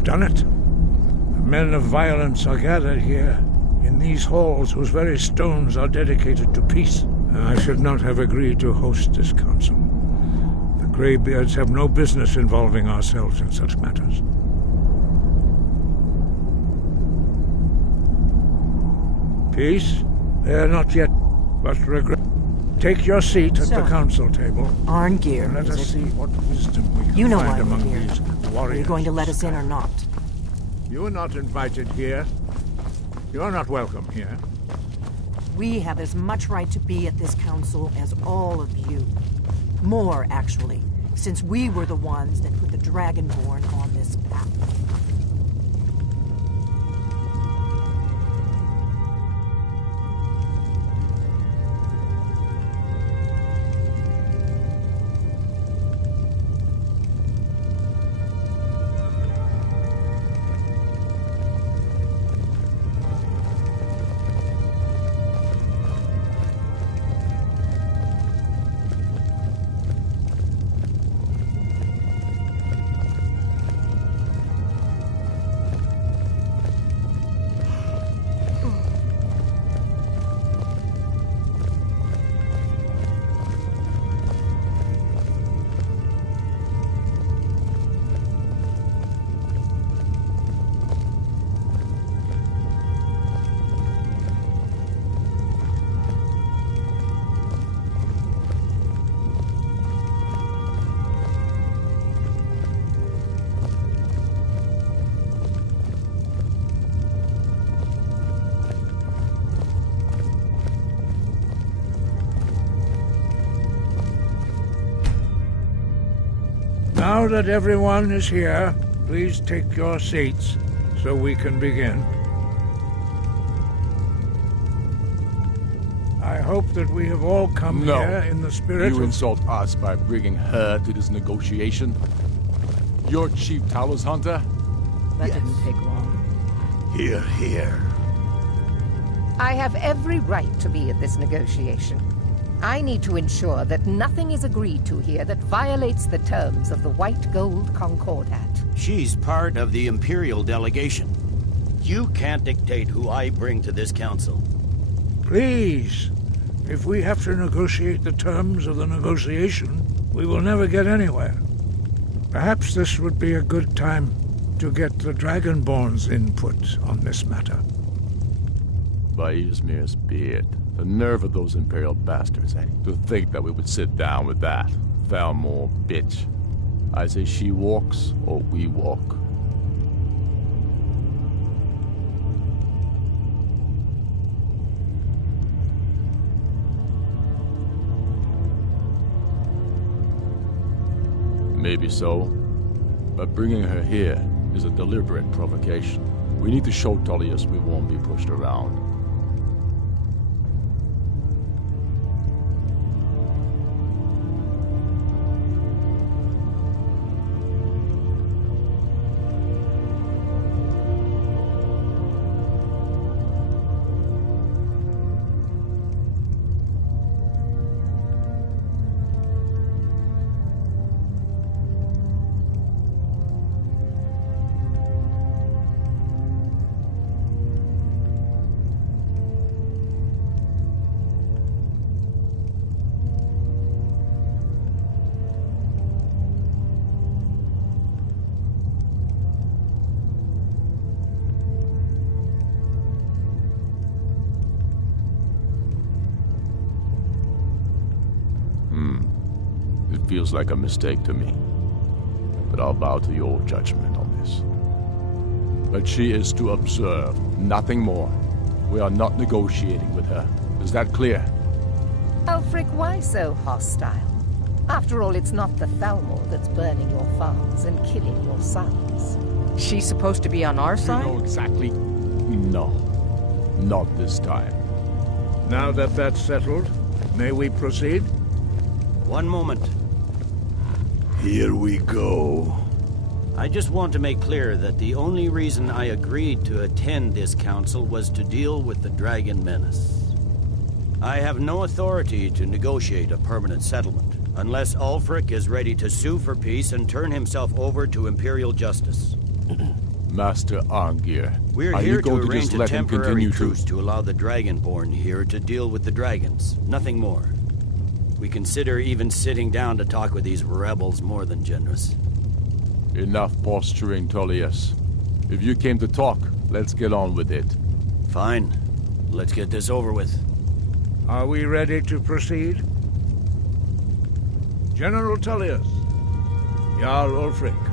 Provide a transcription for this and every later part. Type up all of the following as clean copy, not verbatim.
have done it. The men of violence are gathered here, in these halls whose very stones are dedicated to peace. I should not have agreed to host this council. The Greybeards have no business involving ourselves in such matters. Peace? They are not yet, but regret. Take your seat at the council table. Arngeir, let us see what wisdom we can find among these warriors. Are you going to let us in or not? You are not invited here. You are not welcome here. We have as much right to be at this council as all of you. More, actually, since we were the ones that put the Dragonborn on this path. Now that everyone is here, please take your seats so we can begin. I hope that we have all come here in the spirit You insult us by bringing her to this negotiation? You're Chief Talos Hunter? That didn't take long. Hear, hear. I have every right to be at this negotiation. I need to ensure that nothing is agreed to here that violates the terms of the White Gold Concordat. She's part of the Imperial delegation. You can't dictate who I bring to this council. Please, if we have to negotiate the terms of the negotiation, we will never get anywhere. Perhaps this would be a good time to get the Dragonborn's input on this matter. By Izmir's beard. The nerve of those Imperial bastards, eh? To think that we would sit down with that. Thalmor bitch. I say she walks, or we walk. Maybe so, but bringing her here is a deliberate provocation. We need to show Tullius we won't be pushed around. It feels like a mistake to me, but I'll bow to your judgment on this. But she is to observe, nothing more. We are not negotiating with her. Is that clear? Ulfric, why so hostile? After all, it's not the Thalmor that's burning your farms and killing your sons. She's supposed to be on our side? You know exactly. No. Not this time. Now that that's settled, may we proceed? One moment. Here we go. I just want to make clear that the only reason I agreed to attend this council was to deal with the Dragon Menace. I have no authority to negotiate a permanent settlement, unless Ulfric is ready to sue for peace and turn himself over to Imperial justice. Master Arngir, We're are here you going to to arrange just a let him temporary continue truce to allow the Dragonborn here to deal with the dragons. Nothing more. We consider even sitting down to talk with these rebels more than generous. Enough posturing, Tullius. If you came to talk, let's get on with it. Fine. Let's get this over with. Are we ready to proceed? General Tullius, Jarl Ulfric,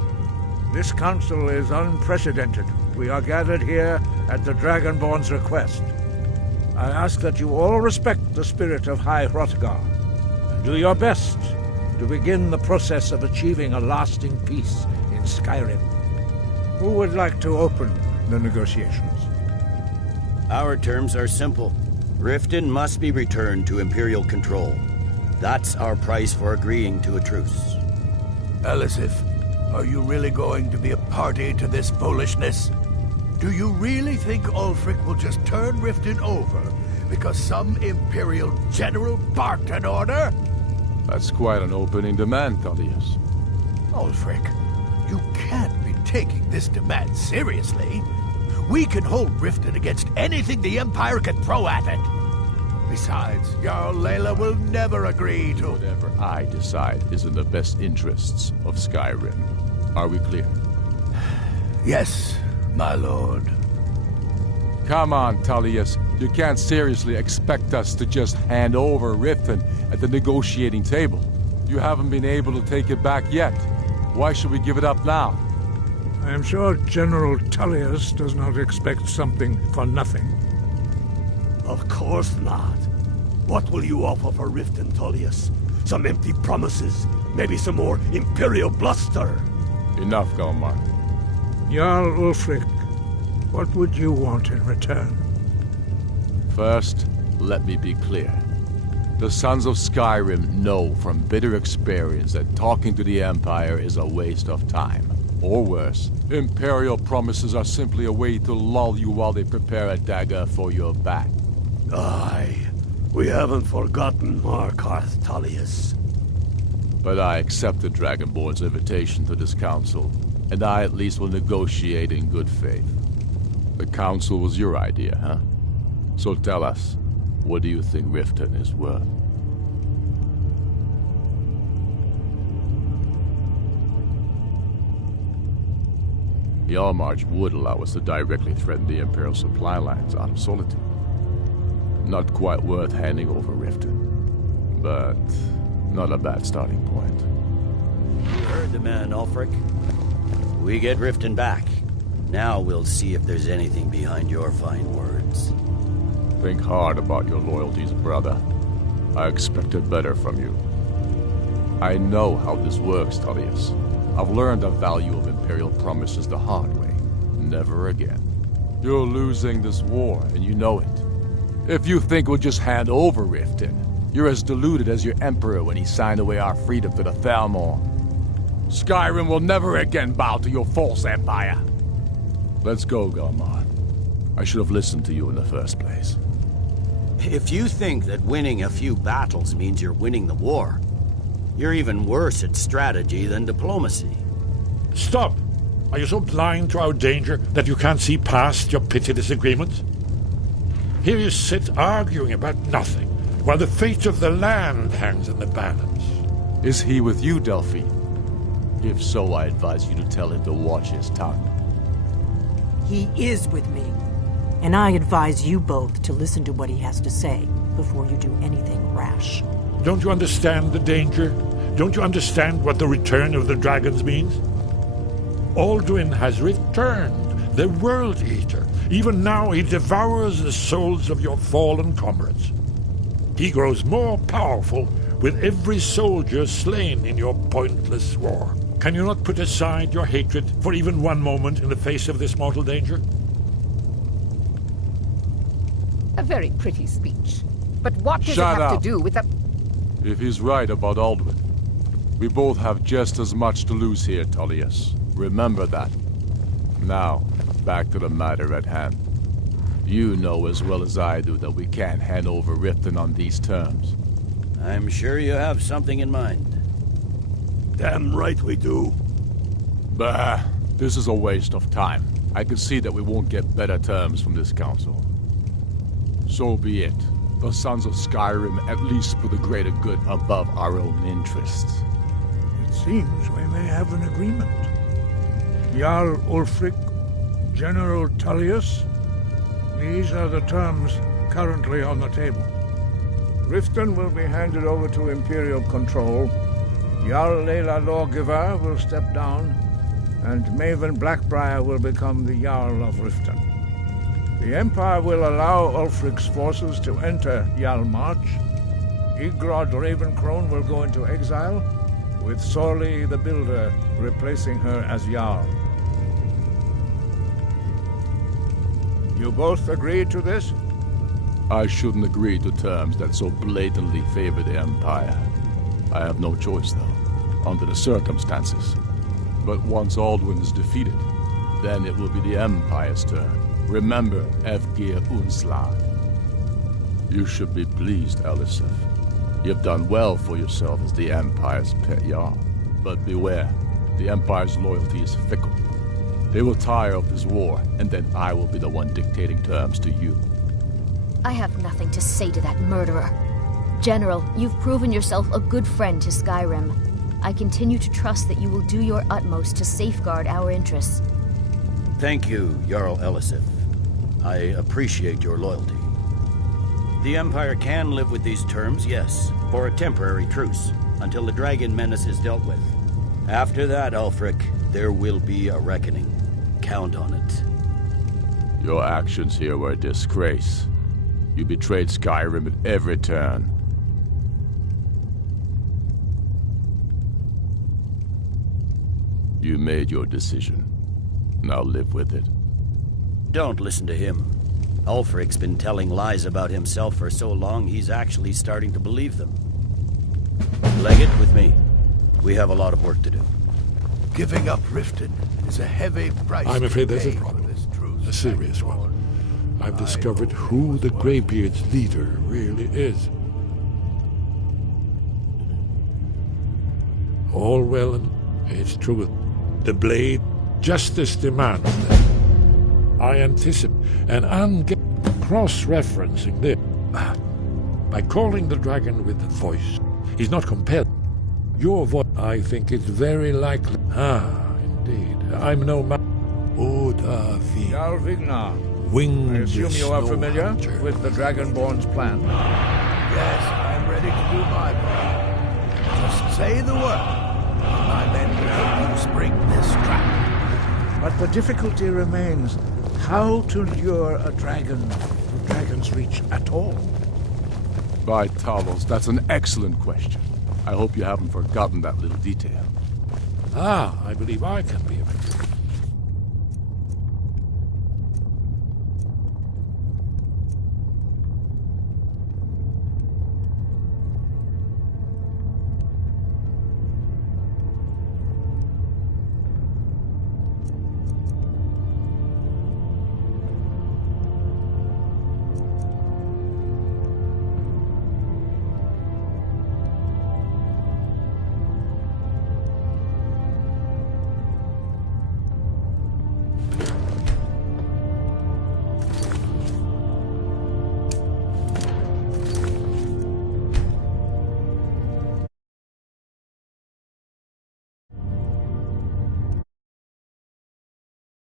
this council is unprecedented. We are gathered here at the Dragonborn's request. I ask that you all respect the spirit of High Hrothgar and do your best to begin the process of achieving a lasting peace in Skyrim. Who would like to open the negotiations? Our terms are simple. Riften must be returned to Imperial control. That's our price for agreeing to a truce. Elisif, are you really going to be a party to this foolishness? Do you really think Ulfric will just turn Riften over because some Imperial general barked an order? That's quite an opening demand, Tullius. Ulfric, you can't be taking this demand seriously. We can hold Riften against anything the Empire can throw at it. Besides, Jarl Layla will never agree to... Whatever I decide is in the best interests of Skyrim. Are we clear? Yes, my lord. Come on, Tullius. You can't seriously expect us to just hand over Riften at the negotiating table. You haven't been able to take it back yet. Why should we give it up now? I am sure General Tullius does not expect something for nothing. Of course not. What will you offer for Riften, Tullius? Some empty promises? Maybe some more Imperial bluster? Enough, Galmar. Jarl Ulfric, what would you want in return? First, let me be clear. The Sons of Skyrim know from bitter experience that talking to the Empire is a waste of time. Or worse, Imperial promises are simply a way to lull you while they prepare a dagger for your back. Aye, we haven't forgotten Markarth, Tullius. But I accept the Dragonborn's invitation to this council, and I at least will negotiate in good faith. The council was your idea, huh? So tell us, what do you think Riften is worth? The Allmarch would allow us to directly threaten the Imperial supply lines out of Solitude. Not quite worth handing over Riften, but not a bad starting point. You heard the man, Ulfric. We get Riften back. Now we'll see if there's anything behind your fine words. Think hard about your loyalties, brother. I expected better from you. I know how this works, Tullius. I've learned the value of Imperial promises the hard way. Never again. You're losing this war, and you know it. If you think we'll just hand over Riften, you're as deluded as your Emperor when he signed away our freedom to the Thalmor. Skyrim will never again bow to your false empire. Let's go, Galmar. I should have listened to you in the first place. If you think that winning a few battles means you're winning the war, you're even worse at strategy than diplomacy. Stop! Are you so blind to our danger that you can't see past your petty disagreements? Here you sit arguing about nothing, while the fate of the land hangs in the balance. Is he with you, Delphine? If so, I advise you to tell him to watch his tongue. He is with me. And I advise you both to listen to what he has to say before you do anything rash. Don't you understand the danger? Don't you understand what the return of the dragons means? Alduin has returned, the World Eater. Even now he devours the souls of your fallen comrades. He grows more powerful with every soldier slain in your pointless war. Can you not put aside your hatred for even one moment in the face of this mortal danger? A very pretty speech. But what does Shut it have up. to do with the... If he's right about Alduin, we both have just as much to lose here, Tullius. Remember that. Now, back to the matter at hand. You know as well as I do that we can't hand over Riften on these terms. I'm sure you have something in mind. Damn right we do. Bah, this is a waste of time. I can see that we won't get better terms from this council. So be it. The sons of Skyrim at least put the greater good above our own interests. It seems we may have an agreement. Jarl Ulfric, General Tullius, these are the terms currently on the table. Riften will be handed over to Imperial control. Jarl Layla Lawgiver will step down, and Maven Blackbriar will become the Jarl of Riften. The Empire will allow Ulfric's forces to enter Jarl-March. Igrod Ravencrone will go into exile, with Sorli the Builder replacing her as Jarl. You both agree to this? I shouldn't agree to terms that so blatantly favor the Empire. I have no choice, though, under the circumstances. But once Alduin is defeated, then it will be the Empire's turn. Remember, Evgir Unslag. You should be pleased, Elisif. You've done well for yourself as the Empire's pet Jarl. But beware, the Empire's loyalty is fickle. They will tire of this war, and then I will be the one dictating terms to you. I have nothing to say to that murderer. General, you've proven yourself a good friend to Skyrim. I continue to trust that you will do your utmost to safeguard our interests. Thank you, Jarl Elisif. I appreciate your loyalty. The Empire can live with these terms, yes, for a temporary truce, until the Dragon Menace is dealt with. After that, Ulfric, there will be a reckoning. Count on it. Your actions here were a disgrace. You betrayed Skyrim at every turn. You made your decision. Now live with it. Don't listen to him. Ulfric's been telling lies about himself for so long, he's actually starting to believe them. Leggett, with me. We have a lot of work to do. Giving up Riften is a heavy price. I'm afraid there's a to pay problem. for this truce. A serious one. I've discovered who the Greybeard's leader really is. All well and it's true. The blade justice demands that I anticipate, and I'm cross-referencing this. By calling the dragon with the voice, he's not compelled. Your voice, I think it's very likely. Indeed. I'm no man. Odavi. Jarl Vignar, Winged I assume you are snow familiar hunter. with the Dragonborn's plan. Yes, I'm ready to do my part. Just say the word. My men will help you spring this trap. But the difficulty remains how to lure a dragon to Dragon's Reach at all. By Talos, that's an excellent question. I hope you haven't forgotten that little detail. I believe I can be of interest.